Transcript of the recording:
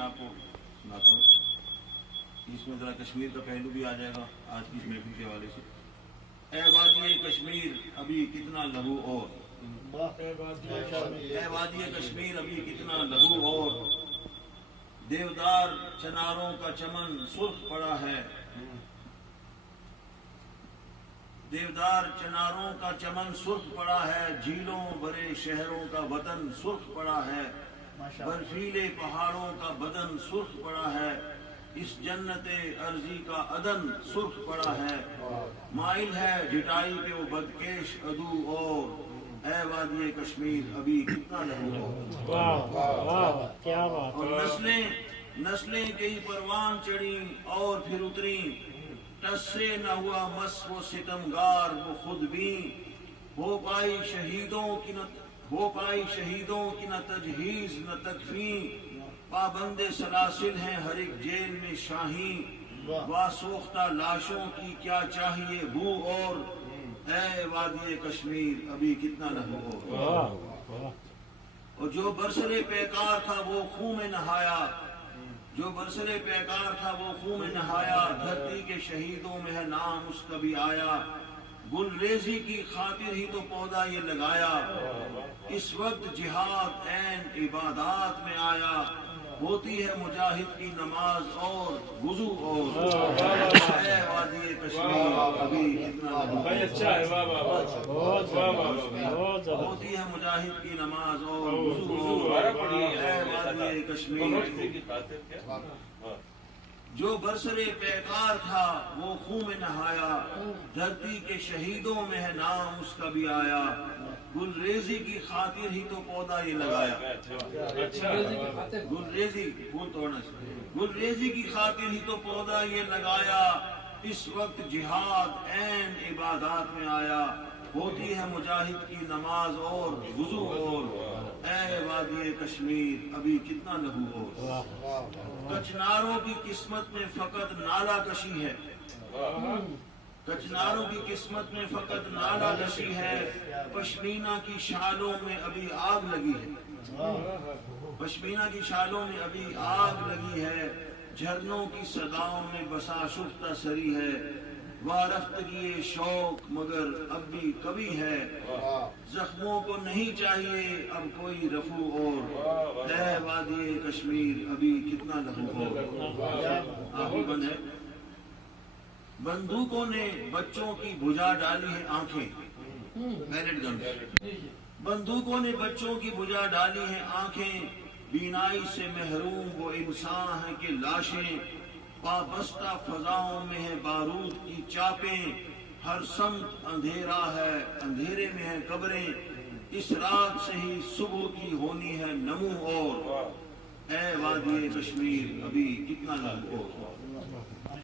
میں آپ کو سناتا ہوں، اس میں ذرا کشمیر کا پہلو بھی آ جائے گا آج کی اس محفل کے حوالے سے۔ اے وادی کشمیر ابھی کتنا لہو اور، اے وادی کشمیر ابھی کتنا لہو اور، دیودار چناروں کا چمن سرخ پڑا ہے، دیودار چناروں کا چمن سرخ پڑا ہے، جھیلوں بڑے شہروں کا وطن سرخ پڑا ہے، برفیلے پہاڑوں کا بدن سرخ پڑا ہے، اس جنت ارضی کا عدن سرخ پڑا ہے، مائل ہے جٹائی پہ وہ بدکیش عدو اور، اے وادی کشمیر ابھی کتنا لہو اور، اور نسلیں کئی پروان چڑھیں اور پھر اتریں، ٹس سے نہ ہوا مس وہ ستمگار وہ خود بھی، ہو پائی شہیدوں کی نہ تجہیز نہ تکفین، پابند سلاسل ہیں ہر ایک جیل میں شاہین، واسوختہ لاشوں کی کیا چاہیے بو اور، اے وادی کشمیر ابھی کتنا لہو اور، اور جو برسر پیکار تھا وہ خون میں نہایا، جو برسر پیکار تھا وہ خون میں نہایا، دھرتی کے شہیدوں میں ہے نام اس کا بھی آیا، گل ریزی کی خاطر ہی تو پودا یہ لگایا، اس وقت جہاد عین عبادات میں آیا، ہوتی ہے مجاہد کی نماز اور وضو اور، اے وادی کشمیر ابھی کتنا ہوتی ہے مجاہد کی نماز اور وضو اور، اے وادی کشمیر جو برسر پیکار تھا وہ خون میں نہایا، دھرتی کے شہیدوں میں ہے نام اس کا بھی آیا، گل ریزی کی خاطر ہی تو پودا یہ لگایا، گل ریزی کی خاطر ہی تو پودا یہ لگایا، اس وقت جہاد عین عبادات میں آیا، ہوتی ہے مجاہد کی نماز اور وضو اور، اے وادی کشمیر ابھی کتنا لہو اور، کچناروں کی قسمت میں فقط نالا کشی ہے، کچناروں کی قسمت میں فقط نالا کشی ہے، پشمینہ کی شالوں میں ابھی آگ لگی ہے، پشمینہ کی شالوں میں ابھی آگ لگی ہے، جھرنوں کی صداؤں میں بسا شفتہ سری ہے، وارفتگی شوق مگر اب بھی کبھی ہے، زخموں کو نہیں چاہیے اب کوئی رفو اور، اے وادی کشمیر ابھی کتنا لہو اور، آخری بند ہے، بندوقوں نے بچوں کی بجھا ڈالی ہے آنکھیں، پیلٹ گن، بندوقوں نے بچوں کی بجھا ڈالی ہیں آنکھیں، بینائی سے محروم وہ انسان ہیں کہ لاشیں، وابستہ فضاؤں میں ہے بارود کی چاپیں، ہر سمت اندھیرا ہے اندھیرے میں ہے قبریں، اس رات سے ہی صبح کی ہونی ہے نمو اور، اے وادی کشمیر ابھی کتنا لہو اور۔